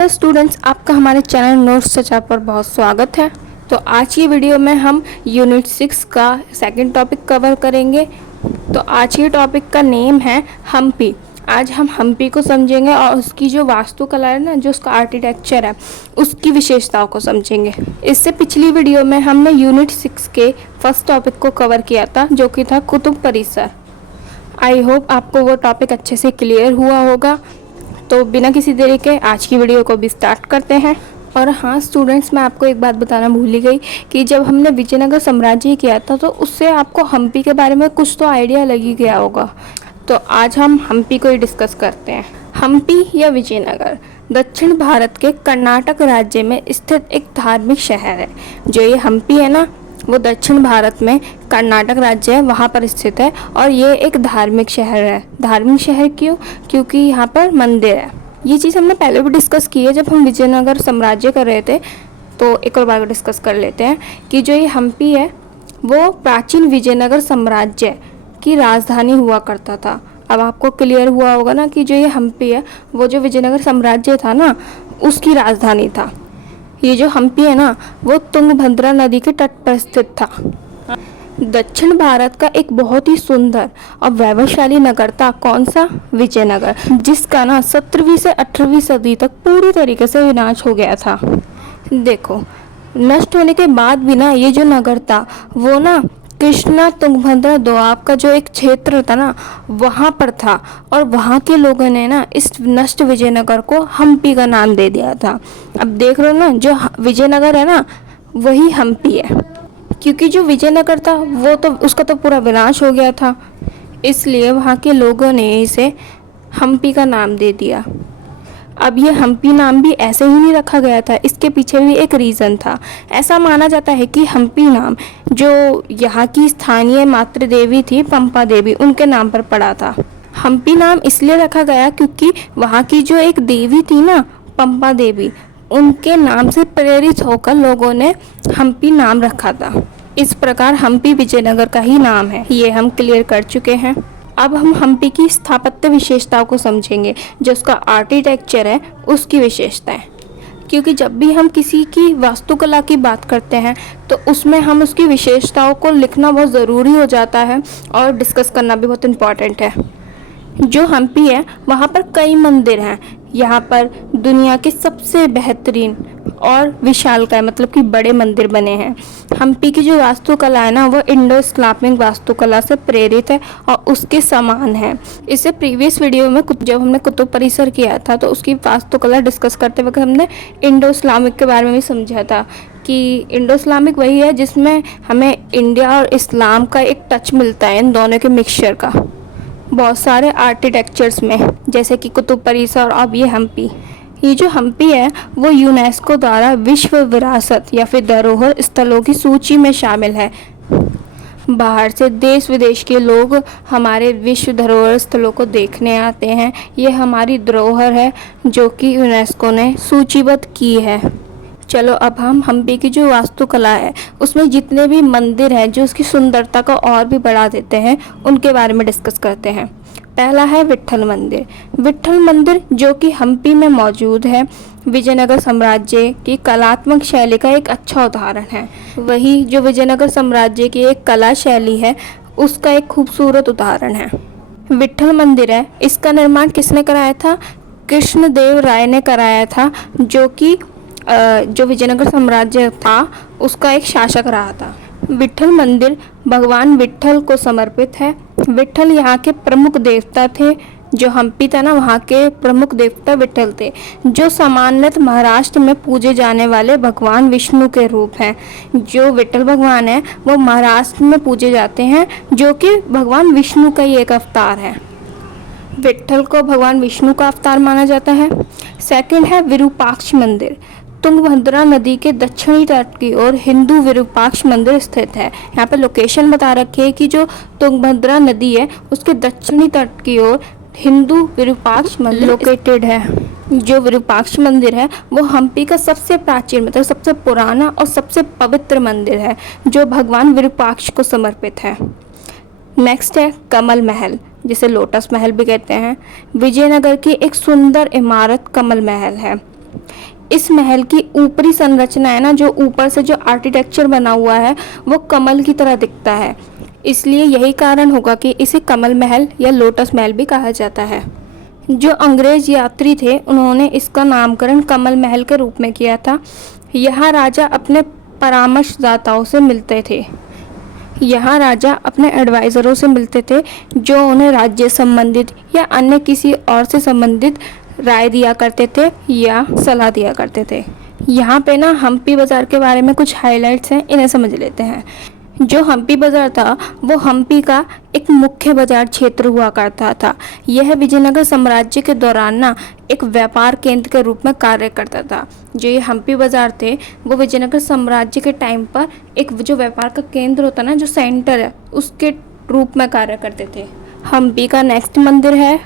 Students, आपका हमारे channel notes चर्चा पर बहुत स्वागत है। तो आज की वीडियो में हम यूनिट 6 का सेकंड टॉपिक कवर करेंगे। तो आज के टॉपिक का नेम है हम्पी। आज हम हम्पी को समझेंगे और उसकी जो वास्तुकला है ना, जो उसका आर्किटेक्चर है, उसकी विशेषताओं को समझेंगे। इससे पिछली वीडियो में हमने यूनिट 6 के फर्स्ट टॉपिक को कवर किया था, जो कि था कुतुब परिसर। आई होप आपको वो टॉपिक अच्छे से क्लियर हुआ होगा। तो बिना किसी देरी के आज की वीडियो को भी स्टार्ट करते हैं। और हाँ स्टूडेंट्स, मैं आपको एक बात बताना भूल ही गई कि जब हमने विजयनगर साम्राज्य किया था तो उससे आपको हम्पी के बारे में कुछ तो आइडिया लग ही गया होगा। तो आज हम हम्पी को ही डिस्कस करते हैं। हम्पी या विजयनगर दक्षिण भारत के कर्नाटक राज्य में स्थित एक धार्मिक शहर है। जो ये हम्पी है ना, वो दक्षिण भारत में कर्नाटक राज्य है, वहाँ पर स्थित है। और ये एक धार्मिक शहर है। धार्मिक शहर क्यों? क्योंकि यहाँ पर मंदिर है। ये चीज़ हमने पहले भी डिस्कस की है जब हम विजयनगर साम्राज्य कर रहे थे। तो एक और बार डिस्कस कर लेते हैं कि जो ये हम्पी है वो प्राचीन विजयनगर साम्राज्य की राजधानी हुआ करता था। अब आपको क्लियर हुआ होगा ना कि जो ये हम्पी है वो जो विजयनगर साम्राज्य था ना, उसकी राजधानी था। ये जो हम्पी है ना, वो तुंगभद्रा नदी के तट पर स्थित था। दक्षिण भारत का एक बहुत ही सुंदर और वैभवशाली नगर था। कौन सा? विजयनगर, जिसका ना 17वीं से 18वीं सदी तक पूरी तरीके से विनाश हो गया था। देखो, नष्ट होने के बाद भी ना ये जो नगर था वो ना कृष्णा तुंगभद्रा दोआब का जो एक क्षेत्र था ना, वहाँ पर था। और वहाँ के लोगों ने ना इस नष्ट विजयनगर को हम्पी का नाम दे दिया था। अब देख रहे हो ना, जो विजयनगर है ना वही हम्पी है। क्योंकि जो विजयनगर था वो तो उसका तो पूरा विनाश हो गया था, इसलिए वहाँ के लोगों ने इसे हम्पी का नाम दे दिया। अब ये हम्पी नाम भी ऐसे ही नहीं रखा गया था, इसके पीछे भी एक रीज़न था। ऐसा माना जाता है कि हम्पी नाम जो यहाँ की स्थानीय मातृ देवी थी पंपा देवी, उनके नाम पर पड़ा था। हम्पी नाम इसलिए रखा गया क्योंकि वहाँ की जो एक देवी थी ना, पंपा देवी, उनके नाम से प्रेरित होकर लोगों ने हम्पी नाम रखा था। इस प्रकार हम्पी विजयनगर का ही नाम है। ये हम क्लियर कर चुके हैं। अब हम हम्पी की स्थापत्य विशेषताओं को समझेंगे, जो उसका आर्किटेक्चर है उसकी विशेषताएं। क्योंकि जब भी हम किसी की वास्तुकला की बात करते हैं तो उसमें हम उसकी विशेषताओं को लिखना बहुत ज़रूरी हो जाता है और डिस्कस करना भी बहुत इम्पॉर्टेंट है। जो हम्पी है वहाँ पर कई मंदिर हैं। यहाँ पर दुनिया के सबसे बेहतरीन और विशालकाय मतलब कि बड़े मंदिर बने हैं। हम्पी की जो वास्तुकला है ना, वो इंडो इस्लामिक वास्तुकला से प्रेरित है और उसके समान है। इससे प्रीवियस वीडियो में जब हमने कुतुब परिसर किया था तो उसकी वास्तुकला डिस्कस करते वक्त हमने इंडो इस्लामिक के बारे में भी समझा था कि इंडो इस्लामिक वही है जिसमें हमें इंडिया और इस्लाम का एक टच मिलता है, इन दोनों के मिक्सचर का, बहुत सारे आर्किटेक्चर्स में, जैसे कि कुतुब परिसर और अब ये हम्पी। ये जो हम्पी है वो यूनेस्को द्वारा विश्व विरासत या फिर धरोहर स्थलों की सूची में शामिल है। बाहर से देश विदेश के लोग हमारे विश्व धरोहर स्थलों को देखने आते हैं। ये हमारी धरोहर है जो कि यूनेस्को ने सूचीबद्ध की है। चलो अब हम हम्पी की जो वास्तुकला है उसमें जितने भी मंदिर हैं जो उसकी सुंदरता को और भी बढ़ा देते हैं, उनके बारे में डिस्कस करते हैं। पहला है विट्ठल मंदिर। विट्ठल मंदिर जो कि हम्पी में मौजूद है, विजयनगर साम्राज्य की कलात्मक शैली का एक अच्छा उदाहरण है। वही जो विजयनगर साम्राज्य की एक कला शैली है उसका एक खूबसूरत उदाहरण है। विट्ठल मंदिर है, इसका निर्माण किसने कराया था? कृष्णदेव राय ने कराया था, जो कि जो विजयनगर साम्राज्य था उसका एक शासक रहा था। विट्ठल मंदिर भगवान विट्ठल को समर्पित है। विट्ठल यहाँ के प्रमुख देवता थे। जो हम्पी था ना, वहाँ के प्रमुख देवता विट्ठल थे, जो सामान्यतः महाराष्ट्र में पूजे जाने वाले भगवान विष्णु के रूप हैं। जो विट्ठल भगवान है वो महाराष्ट्र में पूजे जाते हैं, जो कि भगवान विष्णु का ही एक अवतार है। विट्ठल को भगवान विष्णु का अवतार माना जाता है। सेकंड है विरूपाक्ष मंदिर। तुंगभद्रा नदी के दक्षिणी तट की ओर हिंदू विरूपाक्ष मंदिर स्थित है। यहाँ पे लोकेशन बता रखी है कि जो तुंगभद्रा नदी है उसके दक्षिणी तट की ओर हिंदू विरूपाक्ष मंदिर लोकेटेड है। जो विरूपाक्ष मंदिर है वो हम्पी का सबसे प्राचीन मतलब सबसे पुराना और सबसे पवित्र मंदिर है, जो भगवान विरूपाक्ष को समर्पित है। नेक्स्ट है कमल महल, जिसे लोटस महल भी कहते हैं। विजयनगर की एक सुंदर इमारत कमल महल है। इस महल की ऊपरी संरचना है ना, जो ऊपर से जो आर्किटेक्चर बना हुआ है वो कमल की तरह दिखता है, इसलिए यही कारण होगा कि इसे कमल महल या लोटस महल भी कहा जाता है। जो अंग्रेज यात्री थे उन्होंने इसका नामकरण कमल महल के रूप में किया था। यहाँ राजा अपने परामर्शदाताओं से मिलते थे। यहाँ राजा अपने एडवाइज़रों से मिलते थे जो उन्हें राज्य संबंधित या अन्य किसी और से संबंधित राय दिया करते थे या सलाह दिया करते थे। यहाँ पे ना हम्पी बाज़ार के बारे में कुछ हाइलाइट्स हैं, इन्हें समझ लेते हैं। जो हम्पी बाज़ार था वो हम्पी का एक मुख्य बाज़ार क्षेत्र हुआ करता था। यह विजयनगर साम्राज्य के दौरान ना एक व्यापार केंद्र के रूप में कार्य करता था। जो ये हम्पी बाज़ार थे वो विजयनगर साम्राज्य के टाइम पर एक जो व्यापार का केंद्र होता ना, जो सेंटर है, उसके रूप में कार्य करते थे। हम्पी का नेक्स्ट मंदिर है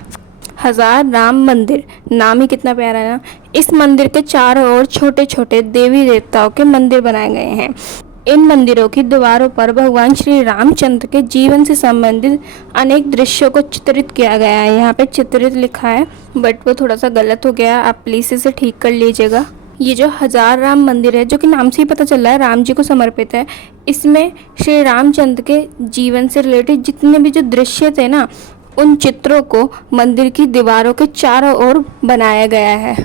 हजार राम मंदिर। नाम ही कितना प्यारा है ना। इस मंदिर के चारों ओर छोटे छोटे देवी देवताओं के मंदिर बनाए गए हैं। इन मंदिरों की दीवारों पर भगवान श्री रामचंद्र के जीवन से संबंधित अनेक दृश्यों को चित्रित किया गया है। यहाँ पे चित्रित लिखा है बट वो थोड़ा सा गलत हो गया, आप प्लीज़ इसे ठीक कर लीजिएगा। ये जो हजार राम मंदिर है, जो कि नाम से ही पता चल रहा है राम जी को समर्पित है, इसमें श्री रामचंद्र के जीवन से रिलेटेड जितने भी जो दृश्य थे ना, उन चित्रों को मंदिर की दीवारों के चारों ओर बनाया गया है।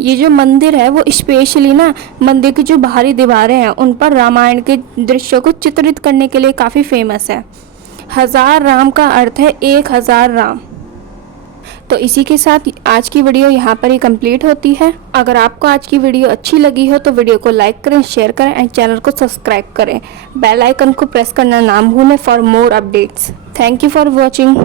ये जो मंदिर है वो स्पेशली ना मंदिर की जो बाहरी दीवारें हैं उन पर रामायण के दृश्यों को चित्रित करने के लिए काफ़ी फेमस है। हजार राम का अर्थ है 1000 राम। तो इसी के साथ आज की वीडियो यहाँ पर ही कंप्लीट होती है। अगर आपको आज की वीडियो अच्छी लगी हो तो वीडियो को लाइक करें, शेयर करें एंड चैनल को सब्सक्राइब करें। बेल आइकन को प्रेस करना ना भूलें for more updates. Thank you for watching.